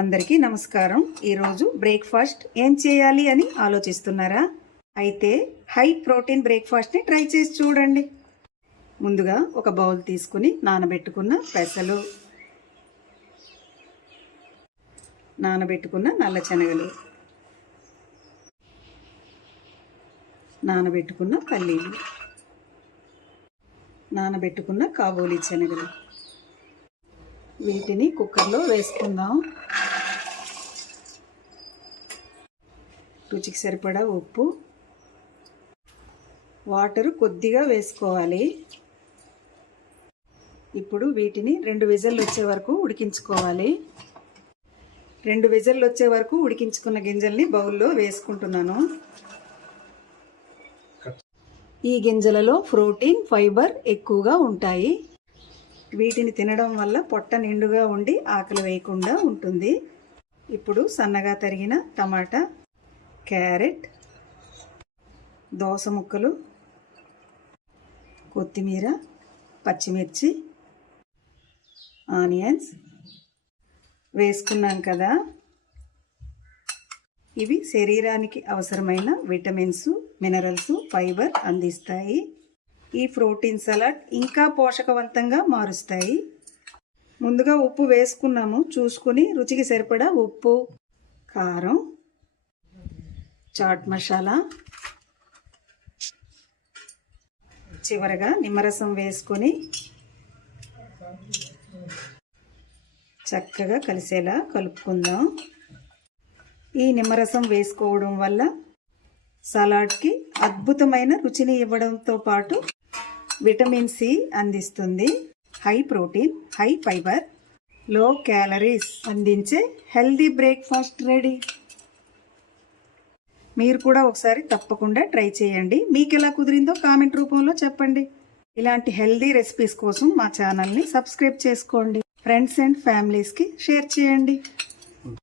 అందరికీ నమస్కారం. ఈరోజు బ్రేక్ఫాస్ట్ ఏం చేయాలి అని ఆలోచిస్తున్నారా? అయితే హై ప్రోటీన్ బ్రేక్ఫాస్ట్ని ట్రై చేసి చూడండి. ముందుగా ఒక బౌల్ తీసుకుని నానబెట్టుకున్న పెసలు, నానబెట్టుకున్న నల్ల శనగలు, నానబెట్టుకున్న పల్లీలు, నానబెట్టుకున్న కాబూలీ శనగలు, వీటిని కుక్కర్లో వేసుకుందాం. రుచికి సరిపడా ఉప్పు, వాటర్ కొద్దిగా వేసుకోవాలి. ఇప్పుడు వీటిని 2 విజిల్లు వచ్చే వరకు ఉడికించుకోవాలి. 2 విజిల్లు వచ్చే వరకు ఉడికించుకున్న గింజల్ని బౌల్లో వేసుకుంటున్నాను. ఈ గింజలలో ప్రోటీన్, ఫైబర్ ఎక్కువగా ఉంటాయి. వీటిని తినడం వల్ల పొట్ట నిండుగా ఉండి ఆకలి వేయకుండా ఉంటుంది. ఇప్పుడు సన్నగా తరిగిన టమాటా, క్యారెట్, దోస ముక్కలు, కొత్తిమీర, పచ్చిమిర్చి, ఆనియన్స్ వేసుకున్నాం కదా. ఇవి శరీరానికి అవసరమైన విటమిన్స్, మినరల్స్, ఫైబర్ అందిస్తాయి. ఈ ప్రోటీన్ సలాడ్ ఇంకా పోషకవంతంగా మారుస్తాయి. ముందుగా ఉప్పు వేసుకున్నాము. చూసుకుని రుచికి సరిపడా ఉప్పు, కారం, చాట్ మసాలా, చివరగా నిమ్మరసం వేసుకొని చక్కగా కలిసేలా కలుపుకుందాం. ఈ నిమ్మరసం వేసుకోవడం వల్ల సలాడ్కి అద్భుతమైన రుచిని ఇవ్వడంతో పాటు విటమిన్ సి అందిస్తుంది. హై ప్రోటీన్, హై ఫైబర్, లో క్యాలరీస్ అందించే హెల్దీ బ్రేక్ఫాస్ట్ రెడీ. మీరు కూడా ఒకసారి తప్పకుండా ట్రై చేయండి. మీకు ఎలా కుదిరిందో కామెంట్ రూపంలో చెప్పండి. ఇలాంటి హెల్దీ రెసిపీస్ కోసం మా ఛానల్ని సబ్స్క్రైబ్ చేసుకోండి. ఫ్రెండ్స్ అండ్ ఫ్యామిలీస్కి షేర్ చేయండి.